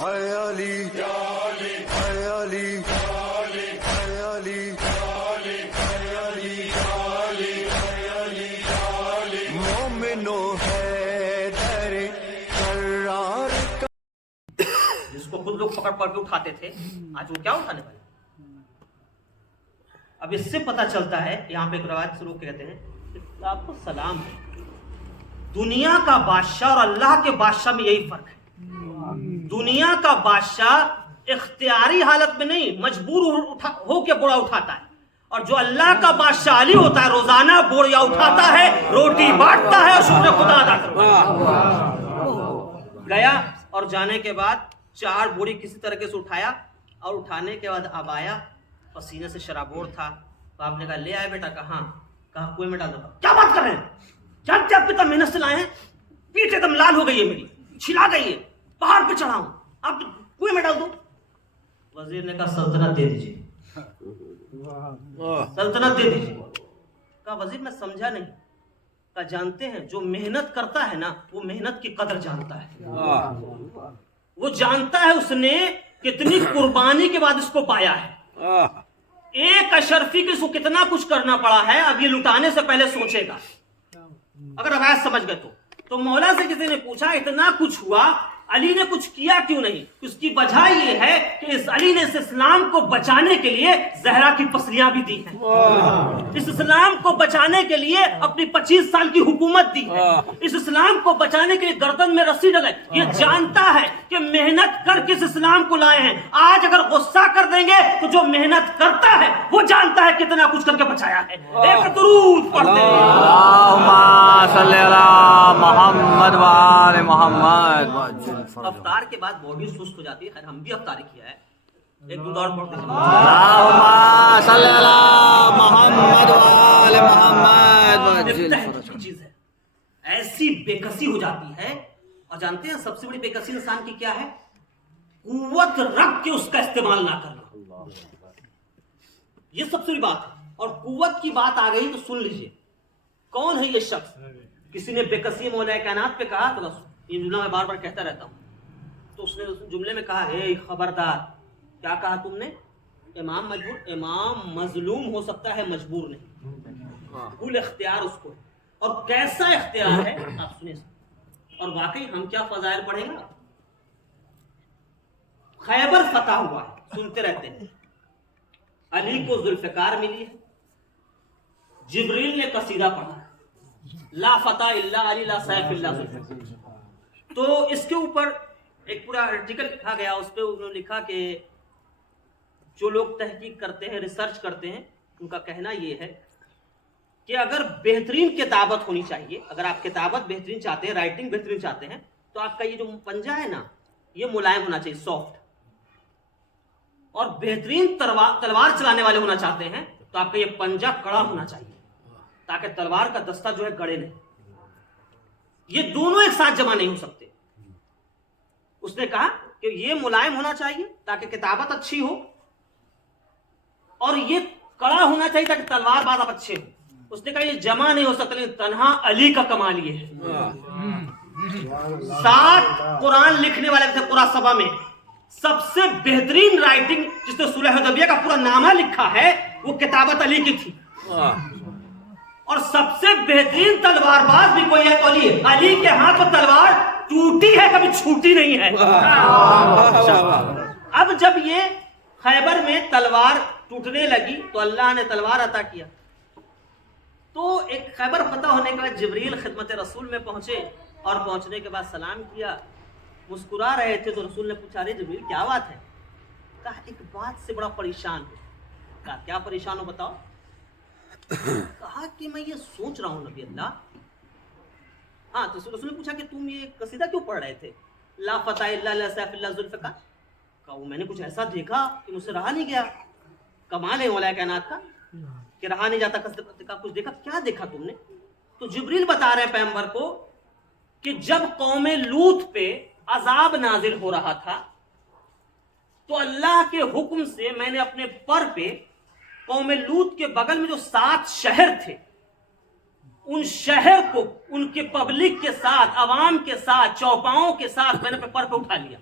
حیالی حیالی حیالی حیالی مومنو ہے در قرار کا. جس کو خود لوگ پکڑ پکڑ کے اٹھاتے تھے آج وہ کیا اٹھانے والے. اب اس سے پتہ چلتا ہے یہاں پہ ایک روایت سے لوگ کہتے ہیں آپ کو سلام ہے. دنیا کا بادشاہ اور اللہ کے بادشاہ میں یہی فرق ہے. دنیا کا بادشاہ اختیاری حالت میں نہیں مجبور ہو کے بوڑا اٹھاتا ہے, اور جو اللہ کا بادشاہ علی ہوتا ہے روزانہ بوڑیا اٹھاتا ہے, روٹی بانٹتا ہے اور شکر خدا ادا کرتا ہے. گیا اور جانے کے بعد 4 بوری کسی طریقے سے اٹھایا, اور اٹھانے کے بعد اب آیا پسینے سے شرابور تھا. تو آپ نے کہا لے آئے بیٹا. کہاں؟ کہا کنویں میں ڈال دو. کیا بات کر رہے ہیں, جانتے آپ کتنا محنت سے لائے ہیں, پیٹ ایک دم لال ہو گئی ہے میری, چھلا گئی ہے, پہاڑ پہ چڑھا ہوں, آپ کنویں میں ڈال دو. وزیر نے کہا سلطنت دے دیجیے, سلطنت دے دیجیے. کہا وزیر میں سمجھا نہیں. کہا جانتے ہیں جو محنت کرتا ہے نا وہ محنت کی قدر جانتا ہے. وہ جانتا ہے اس نے کتنی قربانی کے بعد اس کو پایا ہے. ایک اشرفی کے اس کو کتنا کچھ کرنا پڑا ہے, اب یہ لٹانے سے پہلے سوچے گا. اگر روایت سمجھ گئے تو مولا سے کسی نے پوچھا اتنا کچھ ہوا علی نے کچھ کیا کیوں نہیں؟ اس کی وجہ یہ ہے کہ اس علی نے اس اسلام کو بچانے کے لیے زہرا کی پسلیاں بھی دی ہیں, اس اسلام کو بچانے کے لیے اپنی 25 سال کی حکومت دی ہے, اس اسلام کو بچانے کے لیے گردن میں رسی ڈالے. یہ جانتا ہے کہ محنت کر کے اس اسلام کو لائے ہیں. آج اگر غصہ کر دیں گے تو جو محنت کرتا ہے وہ جانتا ہے کتنا کچھ کر کے بچایا ہے. ایک درود پڑھتے ہیں اللہم صلی علی محمد و آل محمد. افطار کے بعد باڈی سست ہو جاتی ہے, خیر ہم بھی افطاری کیا ہے. ایک دو دور پڑھتے ہیں اللہم صلی علی محمد و آل محمد. چیز ہے ایسی بے کسی ہو جاتی ہے. اور جانتے ہیں سب سے بڑی بے کسی انسان کی کیا ہے؟ قوت رکھ کے اس کا استعمال نہ کرنا. یہ سب سے بڑی بات ہے. اور قوت کی بات آ گئی تو سن لیجئے کون ہے یہ شخص. کسی نے بے کسی مولا کائنات پہ کہا تو یہ جملہ میں بار بار کہتا رہتا ہوں. تو اس نے اس جملے میں کہا ہے خبردار. کیا کہا تم نے؟ امام مجبور, امام مظلوم ہو سکتا ہے مجبور نہیں. کل اختیار اس کو, اور کیسا اختیار ہے آپ سنیں. اور واقعی ہم کیا فضائل پڑھیں گے. خیبر فتح ہوا ہے, سنتے رہتے ہیں. علی کو ذوالفقار ملی ہے, جبریل نے قصیدہ پڑھا لا فتح الا علی لا سیف الا ذوالفقار. تو اس کے اوپر ایک پورا آرٹیکل لکھا گیا. اس پہ انہوں نے لکھا کہ جو لوگ تحقیق کرتے ہیں, ریسرچ کرتے ہیں, ان کا کہنا یہ ہے کہ اگر بہترین کتابت ہونی چاہیے, اگر آپ کتابت بہترین چاہتے ہیں, رائٹنگ بہترین چاہتے ہیں, تو آپ کا یہ جو پنجہ ہے نا یہ ملائم ہونا چاہیے, سافٹ. اور بہترین تلوار چلانے والے ہونا چاہتے ہیں تو آپ کا یہ پنجہ کڑا ہونا چاہیے, تاکہ تلوار کا دستہ جو ہے گڑے نہیں. یہ دونوں ایک ساتھ جمع نہیں ہو سکتے. اس نے کہا کہ یہ ملائم ہونا چاہیے تاکہ کتابت اچھی ہو, اور یہ کڑا ہونا چاہیے تاکہ تلوار باز آپ اچھے ہو. اس نے کہا یہ جمع نہیں ہو سکتا, لیکن تنہا علی کا کمال یہ ہے. 7 قرآن لکھنے والے تھے پورا سبا میں. سب سے بہترین رائٹنگ جس نے سورہ حدیبیہ کا پورا نامہ لکھا ہے وہ کتابت علی کی تھی. اور سب سے بہترین تلوار باز بھی کوئی ہے تو علی ہے. علی کے ہاتھ میں تلوار ٹوٹی ہے, کبھی چھوٹی نہیں ہے. اب جب یہ خیبر میں تلوار ٹوٹنے لگی تو اللہ نے تلوار عطا کیا. تو ایک خیبر فتح ہونے کے بعد جبریل خدمت رسول میں پہنچے, اور پہنچنے کے بعد سلام کیا, مسکرا رہے تھے. تو رسول نے پوچھا رے جبریل کیا بات ہے؟ کہا ایک بات سے بڑا پریشان ہوں. کہا کیا پریشان ہو بتاؤ. کہا کہ میں یہ سوچ رہا ہوں نبی اللہ. ہاں تو رسول نے پوچھا کہ تم یہ قصیدہ کیوں پڑھ رہے تھے لا فتح الا علی سیف اللہ ذوالفقار. کہا وہ میں نے کچھ ایسا دیکھا کہ مجھ سے رہا نہیں گیا. کمال ہے مولا کائنات کا کہ رہا نہیں جاتا کا کچھ دیکھا. کیا دیکھا تم نے؟ تو جبریل بتا رہے ہیں پیغمبر کو کہ جب قوم لوط پہ عذاب نازل ہو رہا تھا تو اللہ کے حکم سے میں نے اپنے پر پہ قوم لوط کے بغل میں جو 7 شہر تھے ان شہر کو ان کے پبلک کے ساتھ, عوام کے ساتھ, چوپاؤں کے ساتھ میں نے پر پہ اٹھا لیا.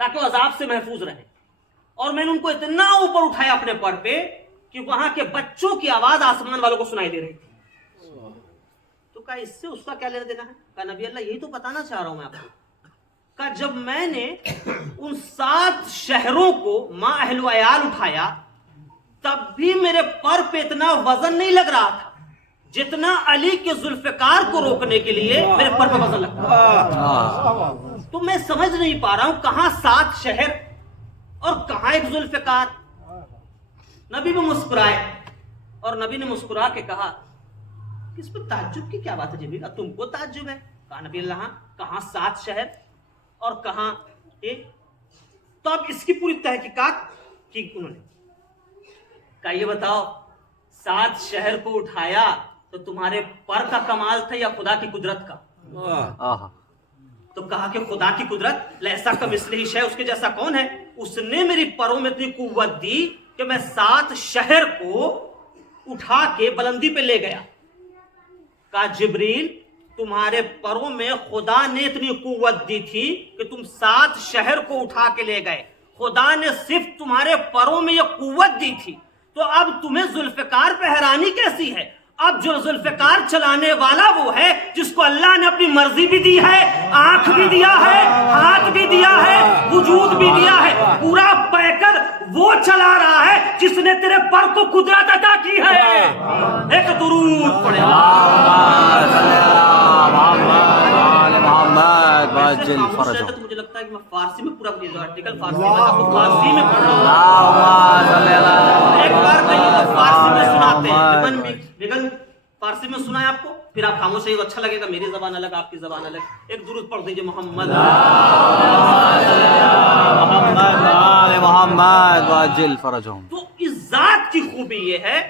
تاکہ وہ عذاب سے محفوظ رہیں. اور میں نے ان کو اتنا اوپر اٹھایا اپنے پر پہ کہ وہاں کے بچوں کی آواز آسمان والوں کو سنائی دے رہی تھی. تو کہا اس سے اس کا کیا لینا دینا ہے؟ کہا نبی اللہ یہی تو بتانا چاہ رہا ہوں میں آپ کو. کہا جب میں نے ان 7 شہروں کو ماں اہل و عیال اٹھایا تب بھی میرے پر پہ اتنا وزن نہیں لگ رہا تھا جتنا علی کے ذوالفقار کو روکنے کے لیے میرے پر پہ وزن لگتا ہے. تو میں سمجھ نہیں پا رہا ہوں کہاں 7 شہر اور کہاں ایک ذوالفقار. نبی بھی مسکرائے اور نبی نے مسکرا کے کہا اس پہ تعجب کی کیا بات ہے جبریل؟ تم کو تعجب ہے؟ کہا نبی اللہ کہاں 7 شہر اور کہاں ایک؟ تو اب اس کی پوری تحقیقات کی انہوں نے. کہا یہ بتاؤ 7 شہر کو اٹھایا تو تمہارے پر کا کمال تھا یا خدا کی قدرت کا؟ تو کہا کہ خدا کی قدرت لیسا کمثلہ شیء، اس کے جیسا کون ہے؟ اس نے میری پروں میں اتنی قوت دی کہ میں 7 شہر کو اٹھا کے بلندی پہ لے گیا. کہا جبریل تمہارے پروں میں خدا نے اتنی قوت دی تھی کہ تم 7 شہر کو اٹھا کے لے گئے. خدا نے صرف تمہارے پروں میں یہ قوت دی تھی تو اب تمہیں ذوالفقار پہ حیرانی کیسی ہے؟ اب جو ذوالفقار چلانے والا وہ ہے جس کو اللہ نے اپنی مرضی بھی دی ہے، آنکھ بھی دیا ہے، ہاتھ بھی دیا ہے، وجود بھی دیا ہے، پورا پیکر وہ چلا رہا ہے جس نے تیرے پر کو قدرت عطا کی ہے. ایک درود پڑھے مجھے لگتا ہے کہ میں فارسی میں پورا آرٹیکل فارسی میں پڑھ رہا ہوں. ایک بار کہیں تو فارسی میں سناتے ہیں، بیگن فارسی میں سنا ہے آپ کو، پھر آپ خاموش رہیے، اچھا لگے گا. میری زبان الگ آپ کی زبان الگ. ایک درود پڑھ دیجئے محمد تو اس ذات کی خوبی یہ ہے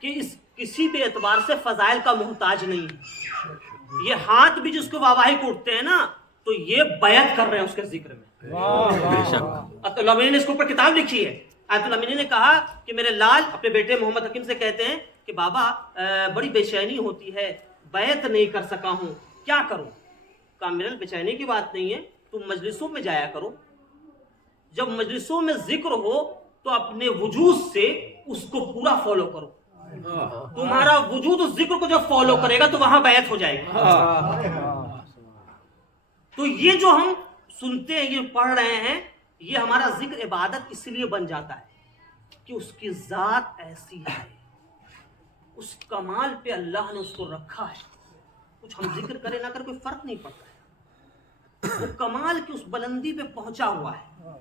کہ اس کسی بھی اعتبار سے فضائل کا محتاج نہیں ہے. یہ ہاتھ بھی جس کو واواہی کو اٹھتے ہیں نا تو یہ بیعت کر رہے ہیں اس کے ذکر میں. آیت اللہ امینی نے اس کے اوپر کتاب لکھی ہے. آیت اللہ امینی نے کہا کہ میرے لال اپنے بیٹے محمد حکیم سے کہتے ہیں کہ بابا بڑی بے چینی ہوتی ہے، بیعت نہیں کر سکا ہوں، کیا کروں؟ کہا میرے بے چینی کی بات نہیں ہے، تم مجلسوں میں جایا کرو. جب مجلسوں میں ذکر ہو تو اپنے وجود سے اس کو پورا فالو کرو. تمہارا وجود اس ذکر کو جب فالو کرے گا تو وہاں بیعت ہو جائے گی. تو یہ جو ہم سنتے ہیں، یہ پڑھ رہے ہیں، یہ ہمارا ذکر عبادت اس لیے بن جاتا ہے کہ اس کی ذات ایسی ہے، اس کمال پہ اللہ نے اس کو رکھا ہے. کچھ ہم ذکر کریں نہ کریں کوئی فرق نہیں پڑتا ہے، وہ کمال کی اس بلندی پہ پہنچا ہوا ہے.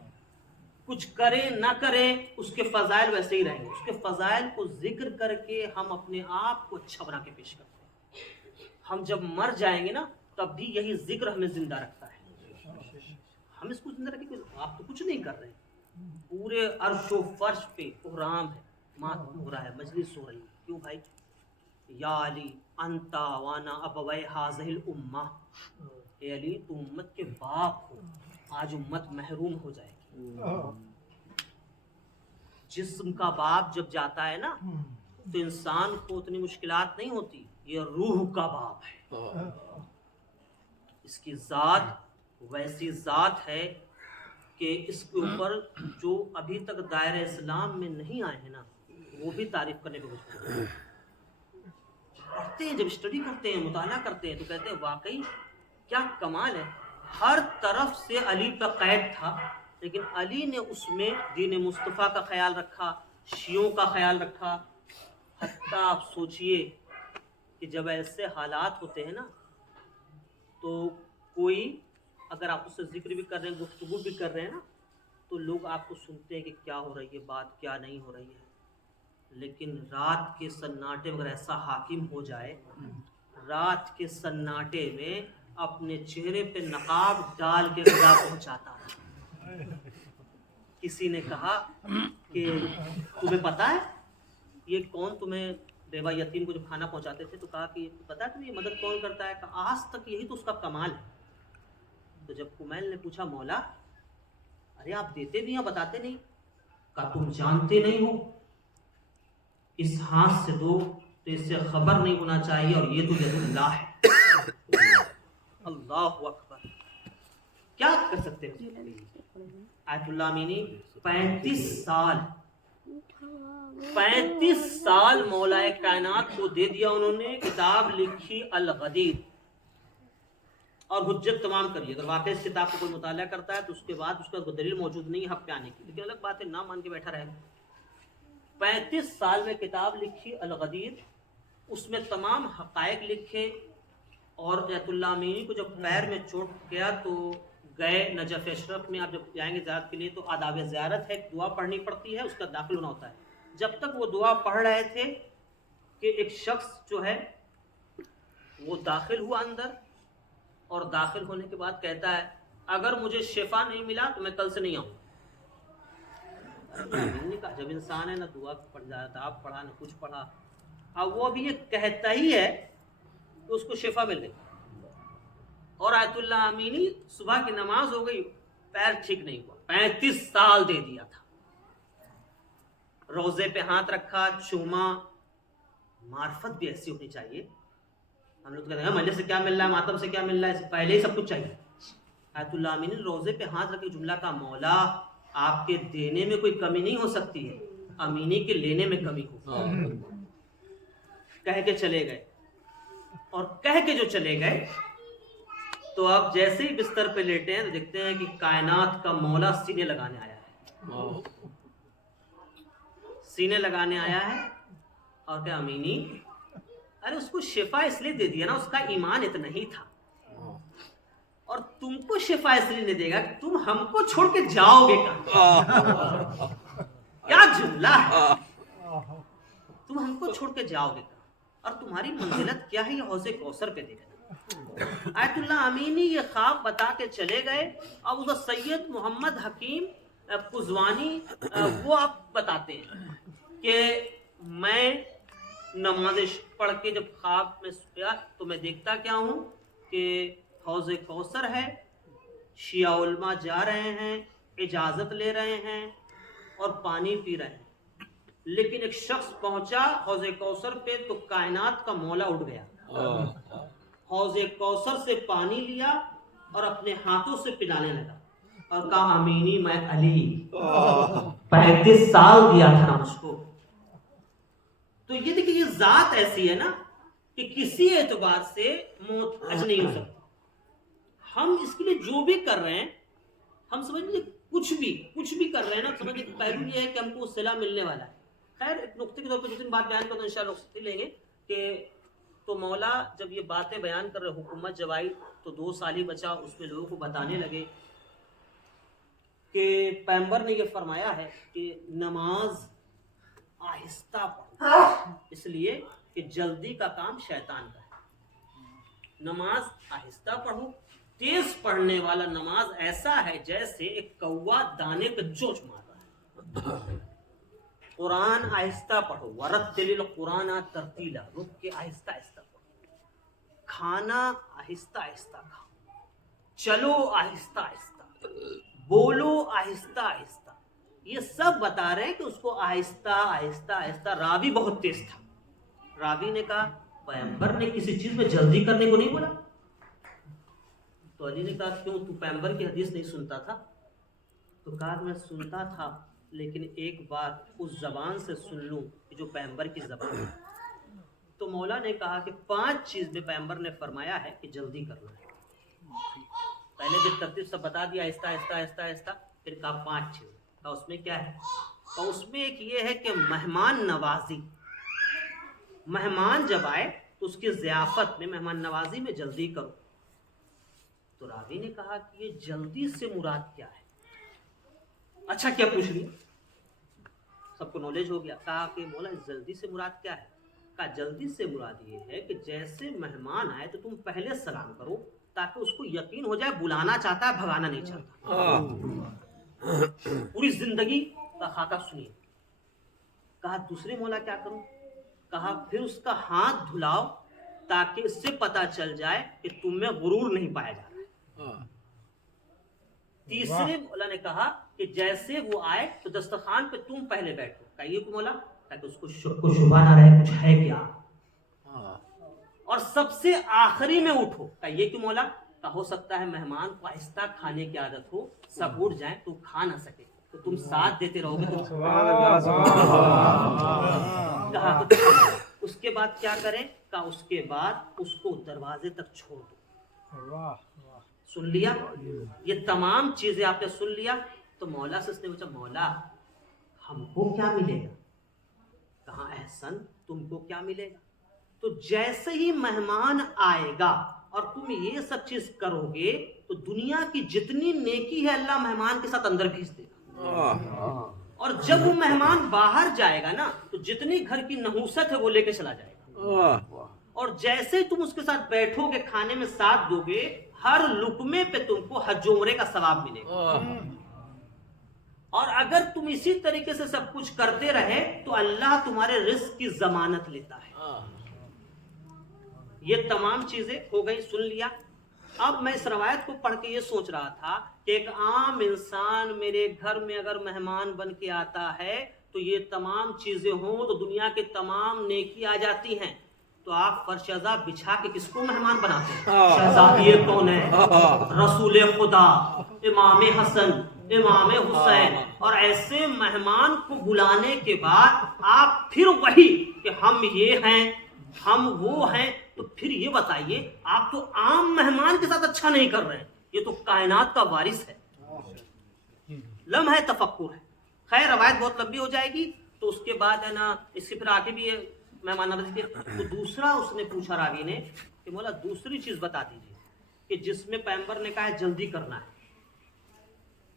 کچھ کرے نہ کرے اس کے فضائل ویسے ہی رہیں گے. اس کے فضائل کو ذکر کر کے ہم اپنے آپ کو اچھا بنا کے پیش کرتے ہیں. ہم جب مر جائیں گے نا تب بھی یہی ذکر ہمیں زندہ رکھتا ہے. ہم اس کو زندہ رکھیں. آپ تو کچھ نہیں کر رہے، پورے عرش و فرش پہ احرام ہے، ماتم ہو رہا ہے، مجلس ہو رہی ہے. کیوں بھائی؟ یا علی انتا وانا ابوی ہذہ الامہ، اے علی تو امت کے باپ ہو، آج امت محروم ہو جائے گی. جسم کا باپ جب جاتا ہے نا تو انسان کو اتنی مشکلات نہیں ہوتی. یہ روح کا باپ ہے. اس کی ذات ویسی ذات ہے کہ اس کے اوپر جو ابھی تک دائرہ اسلام میں نہیں آئے ہیں نا وہ بھی تعریف کرنے پہ مجبور ہیں. پڑھتے ہیں، جب اسٹڈی کرتے ہیں، مطالعہ کرتے ہیں تو کہتے ہیں واقعی کیا کمال ہے. ہر طرف سے علی پہ قید تھا لیکن علی نے اس میں دین مصطفیٰ کا خیال رکھا، شیعوں کا خیال رکھا. حتیٰ آپ سوچئے کہ جب ایسے حالات ہوتے ہیں نا تو کوئی اگر آپ اس سے ذکر بھی کر رہے ہیں، گفتگو بھی کر رہے ہیں نا تو لوگ آپ کو سنتے ہیں کہ کیا ہو رہی ہے بات، کیا نہیں ہو رہی ہے. لیکن رات کے سناٹے میں اگر ایسا حاکم ہو جائے، رات کے سناٹے میں اپنے چہرے پہ نقاب ڈال کے غذا پہنچاتا ہے. کسی نے کہا کہ تمہیں پتا ہے یہ کون تمہیں بیوہ یتیم کو جو کھانا پہنچاتے تھے؟ تو کہا کہ پتا ہے تمہیں یہ مدد کون کرتا ہے؟ کہ آج تک یہی تو اس کا کمال ہے. تو جب کمیل نے پوچھا مولا ارے آپ دیتے بھی ہیں بتاتے نہیں؟ کہا تم جانتے نہیں ہو، اس ہاتھ سے دو تو اس سے خبر نہیں ہونا چاہیے اور یہ تو ید اللہ ہے. اللہ اکبر. کیا کر سکتے ہیں؟ آیت اللہ امینی 35 سال مولا کائنات کو دے دیا انہوں نے، کتاب لکھی الغدیر اور حجت تمام کری. اگر واقعی اس کتاب کو کوئی مطالعہ کرتا ہے تو اس کے بعد اس کا کوئی دلیل موجود نہیں ہے حق پہ آنے کی، لیکن الگ بات ہے نہ مان کے بیٹھا رہے. 35 سال میں کتاب لکھی الغدیر، اس میں تمام حقائق لکھے. اور ایت اللہ امینی کو جب پیر میں چوٹ گیا تو گئے نجف اشرف میں. آپ جب جائیں گے زیارت کے لیے تو آداب زیارت ہے، ایک دعا پڑھنی پڑتی ہے، اس کا داخل ہونا ہوتا ہے. جب تک وہ دعا پڑھ رہے تھے کہ ایک شخص جو ہے وہ داخل ہوا اندر، اور داخل ہونے کے بعد کہتا ہے اگر مجھے شفا نہیں ملا تو میں کل سے نہیں آؤں. جب انسان ہے نہ دعا آداب پڑھا نہ کچھ پڑھا، اب وہ بھی یہ کہتا ہی ہے تو اس کو شفا مل گئی. اور آیت اللہ امینی صبح کی نماز ہو گئی، پیر ٹھیک نہیں ہوا. 35 سال دے دیا تھا. روزے پہ ہاتھ رکھا، چوما. معرفت بھی ایسی ہونی چاہیے. ہم لوگ کہتے ہیں مجلس سے کیا مل رہا ہے، ماتم سے کیا مل رہا ہے، پہلے ہی سب کچھ چاہیے. آیت اللہ امینی روزے پہ ہاتھ رکھے جملہ کا مولا آپ کے دینے میں کوئی کمی نہیں ہو سکتی ہے، امینی کے لینے میں کمی ہو. کہہ کے چلے گئے، اور کہہ کے جو چلے گئے تو اب جیسے ہی بستر پہ لیٹے ہیں تو دیکھتے ہیں کہ کائنات کا مولا سینے لگانے آیا ہے. سینے لگانے آیا ہے اور کہ امینی، ارے اس کو شفا اس لیے دے دیا نا، اس کا ایمان اتنا ہی تھا. اور تم کو شفا اس لیے نہیں دے گا کہ تم ہم کو چھوڑ کے جاؤ گے کہاں. کیا جملہ ہے، تم ہم کو چھوڑ کے جاؤ گے کہاں، اور تمہاری منزلت کیا ہے یہ حوض کوثر پہ دیکھنا. آیت اللہ امینی یہ خواب بتا کے چلے گئے. اب اس سید محمد حکیم قزوانی وہ آپ بتاتے ہیں کہ میں نماز پڑھ کے جب خواب میں سویا تو میں دیکھتا کیا ہوں کہ حوض کوثر ہے، شیعہ علماء جا رہے ہیں، اجازت لے رہے ہیں اور پانی پی رہے ہیں. لیکن ایک شخص پہنچا حوض کوثر پہ تو کائنات کا مولا اٹھ گیا، حوض کوثر سے پانی لیا اور اپنے ہاتھوں سے پلانے لگا اور کہا امینی میں علی. 35 سال دیا تھا نا اس کو. تو یہ دیکھیں یہ ذات ایسی ہے نا کہ کسی اعتبار سے محتاج نہیں ہو سکتا. ہم اس کے لیے جو بھی کر رہے ہیں، ہم سمجھ لیجیے کچھ بھی کر رہے ہیں نا، سمجھ لیجیے پہلو یہ ہے کہ ہم کو صلہ ملنے والا ہے. خیر ایک نقطے کے طور پہ دوسری بات بیان کرتا ہوں انشاءاللہ رخصتی لیں گے کہ تو مولا جب یہ باتیں بیان کر رہے، حکومت جب آئی تو 2 سال ہی بچا، اس میں لوگوں کو بتانے لگے کہ پیغمبر نے یہ فرمایا ہے کہ نماز آہستہ پڑھو، اس لیے کہ جلدی کا کام شیطان کا ہے. نماز آہستہ پڑھو. تیز پڑھنے والا نماز ایسا ہے جیسے ایک کوا دانے پہ چوچ مار رہا ہے. قرآن آہستہ پڑھو. ورتل القرآن ترتیلا، رک کے آہستہ آہستہ پڑھو. کھانا آہستہ آہستہ کھاؤ. چلو آہستہ آہستہ، بولو آہستہ آہستہ. یہ سب بتا رہے ہیں کہ اس کو آہستہ آہستہ آہستہ. راوی بہت تیز تھا. راوی نے کہا پیغمبر نے کسی چیز میں جلدی کرنے کو نہیں بولا. تو علی نے کہا کیوں، تو پیغمبر کی حدیث نہیں سنتا تھا؟ تو کہا میں سنتا تھا لیکن ایک بار اس زبان سے سن لوں جو پیغمبر کی زبان ہے. تو مولا نے کہا کہ 5 چیز میں پیغمبر نے فرمایا ہے کہ جلدی کرنا ہے. پہلے بھی ترتیب سب بتا دیا آہستہ آہستہ آہستہ آہستہ، پھر کہا 5 چیز. کہا اس میں کیا ہے؟ اور اس میں ایک یہ ہے کہ مہمان نوازی. مہمان جب آئے تو اس کی ضیافت میں، مہمان نوازی میں جلدی کرو. تو راوی نے کہا کہ یہ جلدی سے مراد کیا ہے؟ اچھا کیا پوچھ لیا، سب کو نالج ہو گیا. کہا کہ مولا جلدی سے مراد کیا ہے؟ کہا جلدی سے مراد یہ ہے کہ جیسے مہمان آئے تو تم پہلے سلام کرو تاکہ اس کو یقین ہو جائے بلانا چاہتا ہے، بھگانا نہیں چاہتا. پوری زندگی کا خاکہ سنیے. کہا دوسرے مولا کیا کروں؟ کہا پھر اس کا ہاتھ دھلاؤ تاکہ اس سے پتا چل جائے کہ تم میں غرور نہیں پایا جا رہا ہے. تیسرے مولا نے کہا کہ جیسے وہ آئے تو دسترخوان پہ تم پہلے بیٹھو. کہیے کہ مولا تاکہ اس کو شبہ نہ رہے کچھ ہے کیا. اور سب سے آخری میں اٹھو. کہیے کہ مولا کہ ہو سکتا ہے مہمان کو آہستہ کھانے کی عادت ہو، سب اٹھ جائیں تو کھا نہ سکے، تو تم ساتھ دیتے رہو گے تو کہا تو اس کے بعد کیا کریں؟ کہا اس کے بعد اس کو دروازے تک چھوڑ دو۔ سن لیا؟ یہ تمام چیزیں آپ نے سن لیا؟ تو مولا سے اس نے پوچھا مولا ہم کو کیا ملے گا؟ کہا احسن تم کو کیا ملے گا؟ تو جیسے ہی مہمان آئے گا اور تم یہ سب چیز کرو گے تو دنیا کی جتنی نیکی ہے اللہ مہمان کے ساتھ اندر بھیج دے گا، اور جب وہ مہمان باہر جائے گا نا تو جتنی گھر کی نحوست ہے وہ لے کے چلا جائے گا، اور جیسے تم اس کے ساتھ بیٹھو گے کھانے میں ساتھ دو گے ہر لقمے پہ تم کو حج عمرے کا ثواب ملے گا، اور اگر تم اسی طریقے سے سب کچھ کرتے رہے تو اللہ تمہارے رزق کی ضمانت لیتا ہے۔ یہ تمام چیزیں ہو گئی، سن لیا۔ اب میں اس روایت کو پڑھ کے یہ سوچ رہا تھا کہ ایک عام انسان میرے گھر میں اگر مہمان بن کے آتا ہے تو یہ تمام چیزیں ہوں تو دنیا کے تمام نیکی آ جاتی ہیں، تو آپ فرش ازا بچھا کے کس کو مہمان بناتے ہیں؟ شہزادی کون ہے؟ رسول خدا، امام حسن، امام حسین، اور ایسے مہمان کو بلانے کے بعد آپ پھر وہی کہ ہم یہ ہیں ہم وہ ہیں، تو پھر یہ بتائیے آپ تو عام مہمان کے ساتھ اچھا نہیں کر رہے ہیں، یہ تو کائنات کا وارث ہے۔ لمحہ تفکر ہے۔ خیر روایت بہت لمبی ہو جائے گی تو اس کے بعد ہے نا اس سے پھر آگے بھی مہمان نوازی کے تو دوسرا اس نے پوچھا راوی نے کہ مولا دوسری چیز بتا دیجیے کہ جس میں پیغمبر نے کہا ہے جلدی کرنا ہے،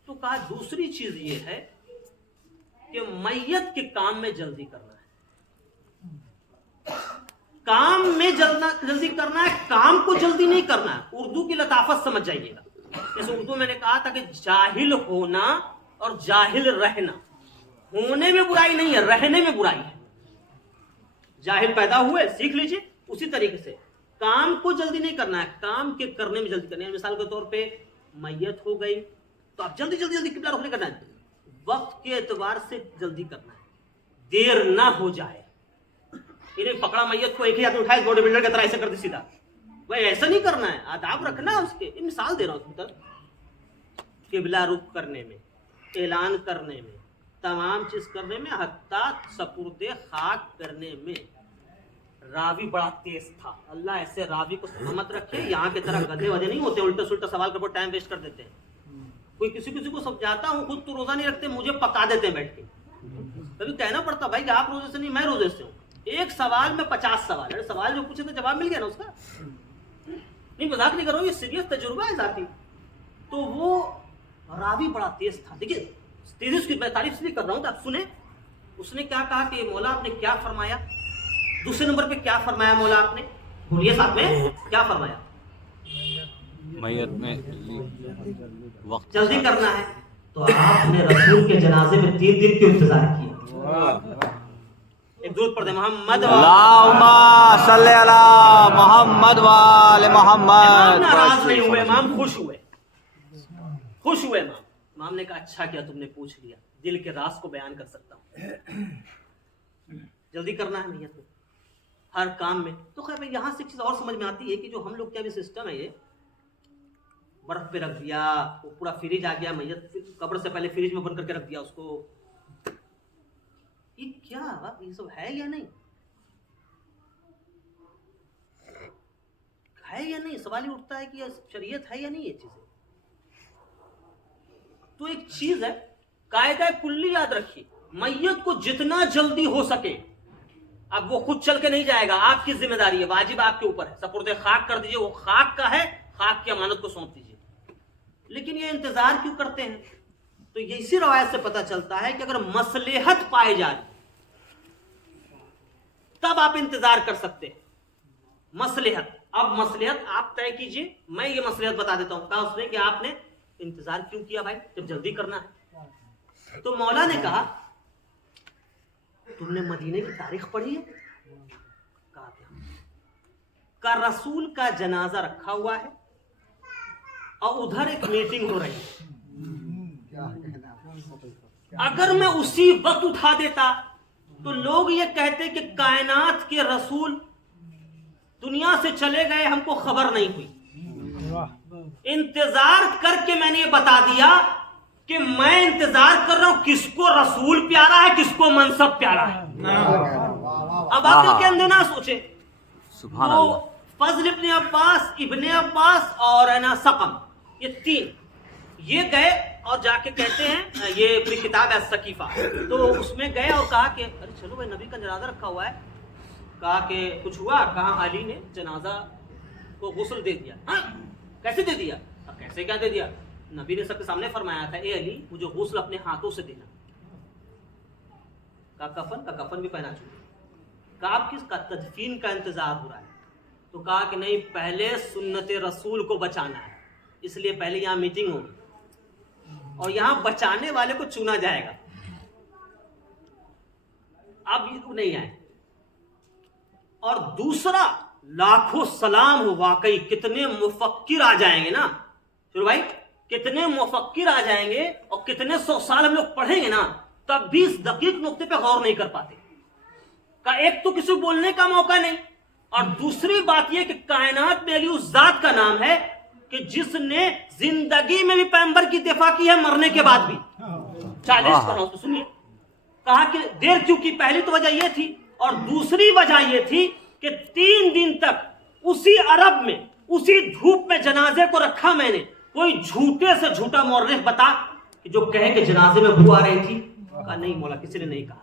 تو کہا دوسری چیز یہ ہے کہ میت کے کام میں جلدی کرنا ہے۔ کام میں جلدی کرنا ہے، کام کو جلدی نہیں کرنا ہے۔ اردو کی لطافت سمجھ جائیے گا، جیسے اردو میں نے کہا تھا کہ جاہل ہونا اور جاہل رہنا، ہونے میں برائی نہیں ہے، رہنے میں برائی ہے۔ جاہل پیدا ہوئے سیکھ لیجئے، اسی طریقے سے کام کو جلدی نہیں کرنا ہے، کام کے کرنے میں جلدی کرنا ہے۔ مثال کے طور پہ میت ہو گئی تو آپ جلدی قبلہ رخ نہیں کرنا ہے، وقت کے اعتبار سے جلدی کرنا ہے، دیر نہ ہو جائے۔ انہیں پکڑا میت کو ایک ہی ہاتھ میں اٹھائے باڈی بلڈر کی طرح ایسے کر دی سیدھا، وہ ایسا نہیں کرنا ہے، آداب رکھنا ہے اس کے۔ یہ مثال دے رہا ہوں قبلہ رخ کرنے میں، اعلان کرنے میں، تمام چیز کرنے میں، حتیٰ سپرد خاک کرنے میں۔ راوی بڑا تیز تھا، اللہ ایسے راوی کو سلامت رکھے، یہاں کی طرح گدھے ودھے نہیں ہوتے الٹا سلٹا سوال کر ٹائم ویسٹ کر دیتے ہیں۔ کوئی کسی کو سمجھاتا ہوں، خود تو روزہ نہیں رکھتے، مجھے پکا دیتے ہیں بیٹھ کے، کبھی کہنا پڑتا بھائی کہ آپ روزے سے نہیں میں روزے سے ہوں، ایک سوال میں 50 سوال، ارے سوال جو پوچھے تو جواب مل گیا نا اس کا، نہیں مذاق نہیں کر رہا ہوں، یہ سیریس تجربہ ہے ذاتی۔ تو وہ راوی بڑا تیز تھا، دیکھیے تیزی اس کی میں تعریف اس لیے کر رہا ہوں کہ آپ سنیں۔ اس نے کیا کہا کہ مولا آپ نے کیا فرمایا، دوسرے نمبر پہ کیا فرمایا مولا آپ نے، بولیے ساتھ میں کیا فرمایا؟ میت میں وقت جلدی کرنا ہے، تو آپ نے رسول کے جنازے میں 3 دن کیوں انتظار کیا؟ ایک درود پڑھ دیں محمد اللہم صلی علی محمد وآل محمد۔ امام ناراض نہیں ہوئے، امام خوش ہوئے، خوش ہوئے امام۔ امام نے کہا اچھا کیا تم نے پوچھ لیا، دل کے راز کو بیان کر سکتا ہوں۔ جلدی کرنا ہے میت میں ہر کام میں۔ تو خیر یہاں سے ایک چیز اور سمجھ میں آتی ہے کہ جو ہم لوگ کیا بھی سسٹم ہے، یہ برف پہ رکھ دیا، وہ پورا فریج آ گیا، میت قبر سے پہلے فریج میں بند کر کے رکھ دیا اس کو، یہ کیا یہ سب ہے یا نہیں ہے یا نہیں؟ سوال یہ اٹھتا ہے کہ شریعت ہے یا نہیں یہ چیزیں۔ تو ایک چیز ہے قاعدہ کلی یاد رکھیے، میت کو جتنا جلدی ہو سکے، اب وہ خود چل کے نہیں جائے گا، آپ کی ذمہ داری ہے، واجب آپ کے اوپر ہے، سپرد خاک کر دیجئے، وہ خاک کا ہے، خاک کی امانت کو سونپ دیجئے۔ لیکن یہ انتظار کیوں کرتے ہیں؟ تو یہ اسی روایت سے پتہ چلتا ہے کہ اگر مصلحت پائے جائے تب آپ انتظار کر سکتے ہیں۔ مصلحت، اب مصلحت آپ طے کیجئے، میں یہ مصلحت بتا دیتا ہوں۔ کہا اس نے کہ آپ نے انتظار کیوں کیا بھائی جب جلدی کرنا ہے؟ تو مولا نے کہا تم نے مدینے کی تاریخ پڑھی ہے؟ کہا کہ رسول کا جنازہ رکھا ہوا ہے اور ادھر ایک میٹنگ ہو رہی ہے، اگر میں اسی وقت اٹھا دیتا تو لوگ یہ کہتے کہ کائنات کے رسول دنیا سے چلے گئے، ہم کو خبر نہیں ہوئی۔ انتظار کر کے میں نے یہ بتا دیا کہ میں انتظار کر رہا ہوں کس کو رسول پیارا ہے, کس کو منصب پیارا ہے. اب آپ کے اندر نہ سوچے. سبحان تو اللہ. فضل ابن عباس اور ہے نا سقم, یہ تین یہ گئے اور جا کے کہتے ہیں, یہ پوری کتاب ہے سقیفہ, تو اس میں گئے اور کہا کہ ارے چلو بھائی نبی کا جنازہ رکھا ہوا ہے. کہا کہ کچھ ہوا؟ کہا علی نے جنازہ کو غسل دے دیا. ہاں کیسے دے دیا؟ کیسے کیا دے دیا؟ نبی نے سب کے سامنے فرمایا تھا اے علی مجھے غسل اپنے ہاتھوں سے دینا. کہا کفن؟ کا کفن بھی پہنا چکے. کہا آپ کس کا تدفین کا انتظار ہو رہا ہے؟ تو کہا کہ نہیں, پہلے سنت رسول کو بچانا ہے, اس لیے پہلے یہاں میٹنگ ہوگی اور یہاں بچانے والے کو چنا جائے گا. اب یہ نہیں آئے. اور دوسرا, لاکھوں سلام ہو, واقعی کتنے مفکر آ جائیں گے نا شروع بھائی, کتنے مفکر آ جائیں گے اور کتنے 100 سال ہم لوگ پڑھیں گے نا, تب بھی اس دقیق نقطے پہ غور نہیں کر پاتے. کا ایک تو کسی بولنے کا موقع نہیں, اور دوسری بات یہ کہ کائنات میں علی اس ذات کا نام ہے کہ جس نے زندگی میں بھی پیغمبر کی دفاع کی ہے, مرنے کے بعد بھی. 40 کا نام سنیے. کہا کہ دیر کیوں کی؟ پہلی تو وجہ یہ تھی, اور دوسری وجہ یہ تھی کہ 3 دن تک اسی عرب میں اسی دھوپ میں جنازے کو رکھا میں نے. کوئی جھوٹے سے جھوٹا مورخ بتا کہ جو کہے کہ جنازے میں بو آ رہی تھی. کہا نہیں مولا کسی نے نہیں کہا.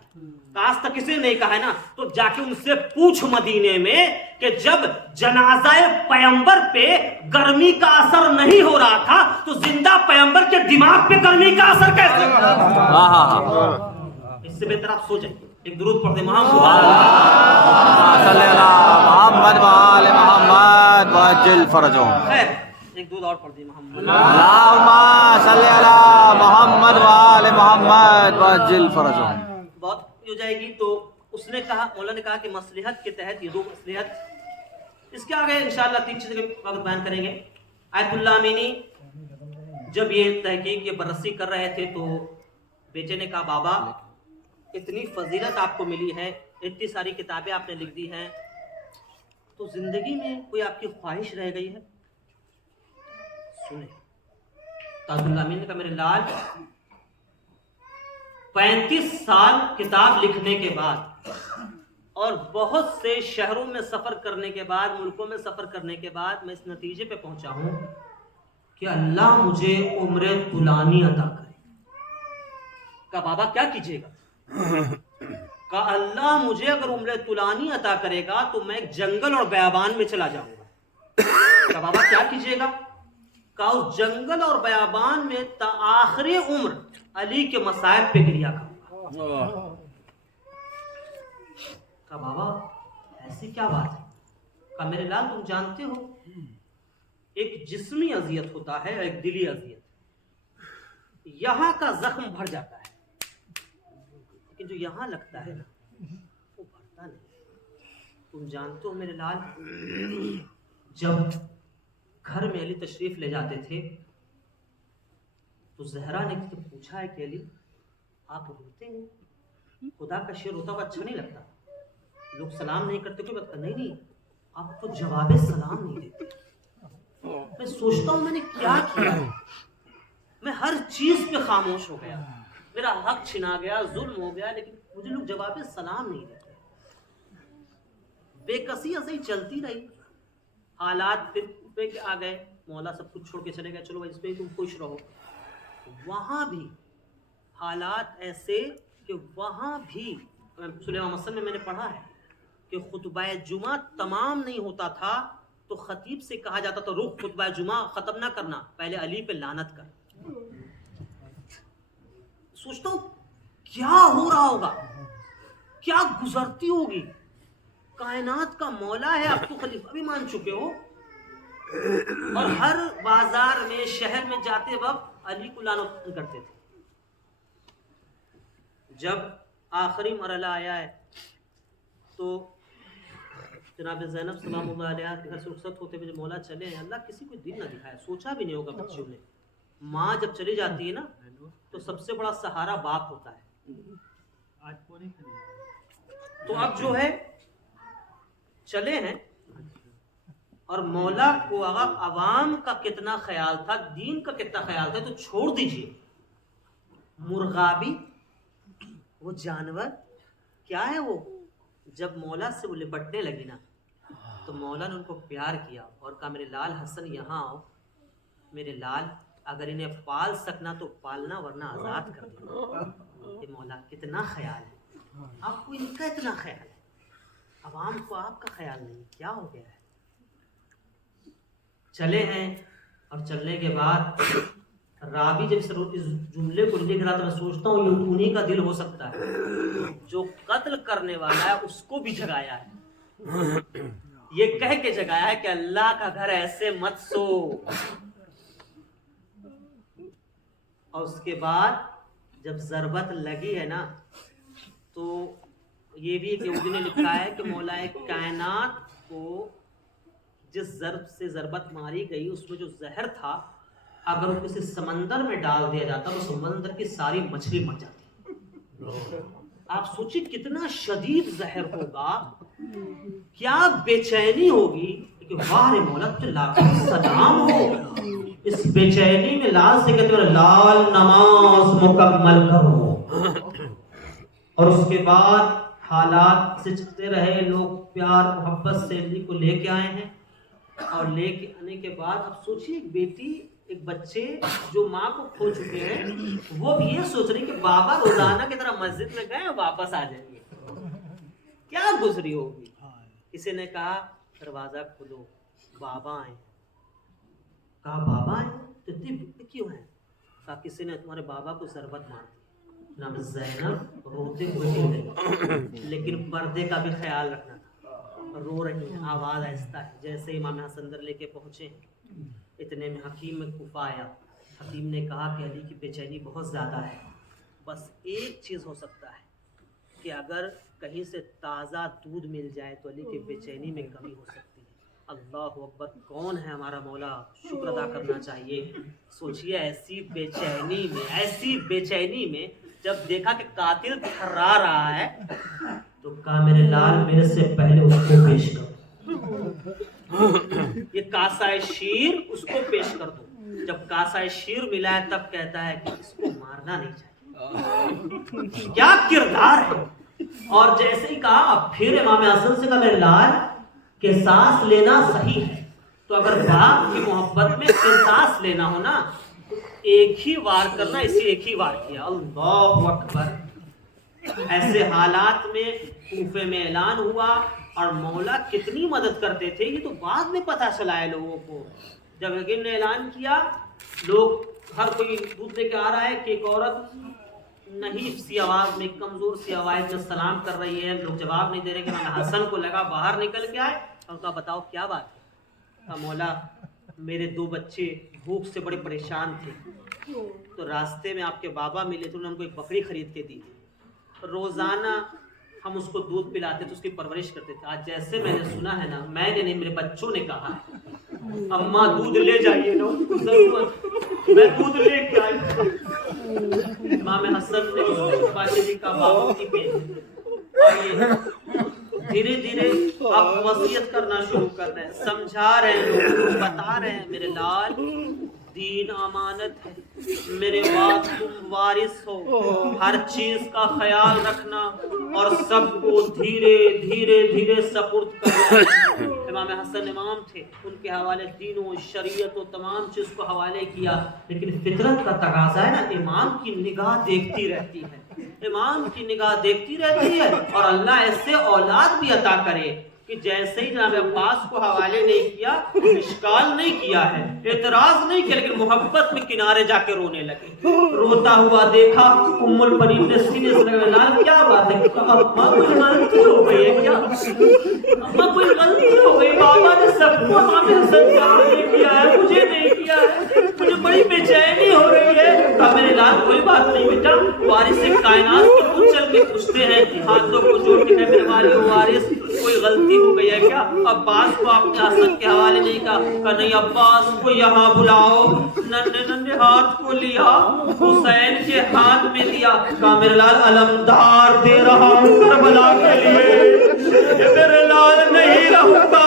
آج تک کسی نے نہیں کہا ہے نا, تو جا کے ان سے پوچھ مدینے میں کہ جب جنازہ پیغمبر پہ گرمی کا اثر نہیں ہو رہا تھا تو زندہ پیغمبر کے دماغ پہ گرمی کا اثر کیسے ہوا؟ اس سے بہتر آپ سو جائیے. ایک درود پڑھ دیں محمد وآل محمد وعجل فرجهم. خیر ایک درود اور پڑھ دیں محمد اللہم صلی علی محمد وآل محمد وعجل فرجهم. بہت ہو جائے گی. تو اس نے کہا, مولا نے کہا کہ مصلحت کے تحت یہ 2 مصلحت, اس کے آگے انشاءاللہ 3 چیزیں وقت بیان کریں گے. آیت اللہ امینی جب یہ تحقیق یہ بررسی کر رہے تھے تو بیٹے نے کہا بابا اتنی فضیلت آپ کو ملی ہے, اتنی ساری کتابیں آپ نے لکھ دی ہیں, تو زندگی میں کوئی آپ کی خواہش رہ گئی ہے؟ سنیں. آیت اللہ امین نے کہا میرے لال 35 سال کتاب لکھنے کے بعد اور بہت سے شہروں میں سفر کرنے کے بعد, ملکوں میں سفر کرنے کے بعد میں اس نتیجے پہ پہنچا ہوں کہ اللہ مجھے عمر طولانی عطا کرے. کہا بابا کیا کیجیے گا؟ کہا اللہ مجھے اگر عمر طولانی عطا کرے گا تو میں ایک جنگل اور بیابان میں چلا جاؤں گا. کہا بابا کیا کیجیے گا؟ کہا اس جنگل اور بیابان میں تا آخری عمر علی کے مصائب پہ گریا کروں گا. کہا بابا ایسی کیا بات ہے؟ کہا میرے لال تم جانتے ہو ایک جسمی اذیت ہوتا ہے اور ایک دلی اذیت. یہاں کا زخم بھر جاتا ہے لیکن جو یہاں لگتا ہے نا وہ بھرتا نہیں. تم جانتے ہو میرے لال جب گھر میں علی تشریف لے جاتے تھے تو زہرا نے پوچھا ہے کہ علی آپ روتے ہیں؟ خدا کا شعر ہوتا ہوا اچھا نہیں لگتا, لوگ سلام نہیں کرتے, کوئی بات نہیں آپ تو جواب سلام نہیں دیتے. میں سوچتا ہوں میں نے کیا کیا, میں ہر چیز پہ خاموش ہو گیا, میرا حق چھنا گیا, ظلم ہو گیا, لیکن مجھے لوگ جواب سلام نہیں دیتے. بے کسی ایسے ہی چلتی رہی. حالات پھر پہ آ گئے, مولا سب کچھ چھوڑ کے چلے گئے, چلو اس پہ تم خوش رہو. وہاں بھی حالات ایسے کہ وہاں بھی سلیمان مسلم میں نے پڑھا ہے کہ خطبہ جمعہ تمام نہیں ہوتا تھا تو خطیب سے کہا جاتا تھا رخ خطبہ جمعہ ختم نہ کرنا, پہلے علی پہ لعنت کر. سوچتا ہوں کیا ہو رہا ہوگا, کیا گزرتی ہوگی. کائنات کا مولا ہے, اب تو خلیفہ بھی مان چکے ہو, اور ہر بازار میں شہر میں جاتے وقت علی کو لعنت کرتے تھے. جب آخری مرحلہ آیا ہے تو جناب زینب سلام اللہ علیہ کے گھر سے رخصت ہوتے ہوئے مولا چلے ہیں, اللہ کسی کو دل نہ دکھایا. سوچا بھی نہیں ہوگا بچوں نے, ماں جب چلی جاتی ہے نا تو سب سے بڑا سہارا باپ ہوتا ہے. تو اب جو ہے چلے ہیں اور مولا کو اگر عوام کا کتنا خیال تھا، دین کا کتنا خیال تھا، تو چھوڑ دیجئے مرغابی وہ جانور کیا ہے، وہ جب مولا سے وہ لپٹنے لگی نا تو مولا نے ان کو پیار کیا اور کہا میرے لال حسن یہاں آؤ، میرے لال اگر انہیں پال سکنا تو پالنا ورنہ آزاد کر دینا۔ یہ مولا کتنا خیال ہے، آپ کو ان کا اتنا خیال ہے، عوام کو آپ کا خیال نہیں، کیا ہو گیا ہے؟ چلے ہیں اور چلنے کے بعد رابی جب اس جملے کو لکھ رہا تھا میں سوچتا ہوں یہ انہی کا دل ہو سکتا ہے جو قتل کرنے والا ہے اس کو بھی جگایا ہے، یہ کہہ کے جگایا ہے کہ اللہ کا گھر ایسے مت سو۔ اور اس کے بعد جب ضربت لگی ہے نا تو یہ بھی ایک یہودی نے لکھا ہے کہ مولا کائنات کو جس ضرب سے ضربت ماری گئی اس میں جو زہر تھا اگر وہ کسی سمندر میں ڈال دیا جاتا تو سمندر کی ساری مچھلی مر جاتی۔ آپ سوچیں کتنا شدید زہر ہوگا، کیا بے چینی ہوگی کہ واہ رے مولا تجھے لاکھوں سلام ہو، اس بے چینی میں لال سے کہتے ہیں لال نماز مکمل کرو۔ اور اس کے بعد حالات سے چلتے رہے، لوگ پیار محبت سے علی کو لے کے آئے ہیں، اور لے کے آنے کے بعد اب سوچیے ایک بیٹی ایک بچے جو ماں کو کھو چکے ہیں وہ بھی یہ سوچ رہی کہ بابا روزانہ کی طرح مسجد میں گئے واپس آ جائیں گے، کیا گزری ہوگی۔ کسی نے کہا دروازہ کھولو بابا آئے، کہا بابا آئے تو اتنی بھوک کیوں ہے، کہا کسی نے تمہارے بابا کو ضربت مار دی۔ نام زینب روتے ہوئے گر گئی، لیکن پردے کا بھی خیال رکھنا تھا، رو رہی ہیں، آواز آہستہ ہے۔ جیسے امام حسن اندر لے کے پہنچے اتنے میں حکیم میں کوفہ آیا، حکیم نے کہا کہ علی کی بے چینی بہت زیادہ ہے، بس ایک چیز ہو سکتا ہے کہ اگر کہیں سے تازہ دودھ مل جائے تو علی کی بے چینی میں کمی ہو سکتی ہے۔ اللہ اکبر، کون ہے ہمارا مولا، شکر ادا کرنا چاہیے۔ سوچئے ایسی بے چینی میں جب دیکھا کہ قاتل تھرا رہا ہے تو کہا میرے لال میرے سے پہلے اس کو پیش کرو، یہ کاسہ شیر اس کو پیش کر دو۔ جب کاسہ شیر ملا ہے تب کہتا ہے کہ اس کو مارنا نہیں چاہیے، کیا کردار ہے۔ اور جیسے ہی کہا پھر امام حسن سے کہا میرے لال قصاص لینا صحیح ہے، تو اگر باپ کی محبت میں قصاص لینا ہو نا تو ایک ہی وار کرنا، اسی ایک ہی وار کیا۔ اللہ اکبر۔ ایسے حالات میں کوفے میں اعلان ہوا اور مولا کتنی مدد کرتے تھے یہ تو بعد میں پتہ چلا ہے لوگوں کو۔ جب حکیم نے اعلان کیا لوگ ہر کوئی دودھ لے کے آ رہا ہے کہ ایک عورت نہیں سی آواز میں کمزور سی آواز میں سلام کر رہی ہے، لوگ جواب نہیں دے رہے کہ امام حسن کو لگا باہر نکل کے آئے اور کہا بتاؤ کیا بات ہے۔ کہا مولا میرے 2 بچے بھوک سے بڑے پریشان تھے تو راستے میں آپ کے بابا ملے تو انہوں نے ہم کو ایک بکری خرید کے دی، روزانہ ہم اس کو دودھ پلاتے تھے، اس کی پرورش کرتے تھے۔ آج جیسے میں نے سنا ہے نا، میں نے نہیں میرے بچوں نے کہا اماں دودھ لے جائیے نا، ضرورت میں دودھ لے کے آئی۔ امام حسن نے بادشاہ کا بابا کی دھیرے دھیرے اب وصیت کرنا شروع کر رہے ہیں، سمجھا رہے ہیں، بتا رہے ہیں میرے لال دین امانت ہے، میرے بعد تم وارث ہو، ہر چیز کا خیال رکھنا اور سب کو دھیرے دھیرے دھیرے سپرد کرنا۔ امام حسن امام تھے، ان کے حوالے دین و شریعت و تمام چیز کو حوالے کیا، لیکن فطرت کا تقاضا ہے نا امام کی نگاہ دیکھتی رہتی ہے، امام کی نگاہ دیکھتی رہتی ہے، اور اللہ ایسے اولاد بھی عطا کرے کہ جیسے ہی جناب عباس کو حوالے نہیں کیا، اشکال نہیں کیا ہے، اعتراض نہیں کیا، لیکن محبت میں کنارے جا کے رونے لگے۔ روتا ہوا دیکھا، ام البنین نے سینے سے لگا لال کیا بات ہے، اماں کوئی غلطی ہو گئی ہے کیا، اماں کوئی غلطی ہو گئی، بابا نے سب کو امام حسن سے آگے کیا ہے، مجھے نہیں کیا ہے، مجھے بڑی بے چینی ہو رہی ہے۔ کہا میرے لال کوئی بات نہیں بیٹا، وارث کائنات کو خود چل کے پوچھتے ہیں، ہاتھوں کو جوڑ کے کہ میرے والد وارث کوئی غلطی ہو گئی ہے کیا۔ عباس کو آپ نے حسن کے حوالے نہیں کہا، کہ نہیں عباس کو یہاں بلاؤ، ننھے ننھے ہاتھ کو لیا، حسین کے ہاتھ میں دیا، کہا میرے لال علمدار دے رہا ہوں کربلا کے لیے، میرے لال نہیں رہوں گا،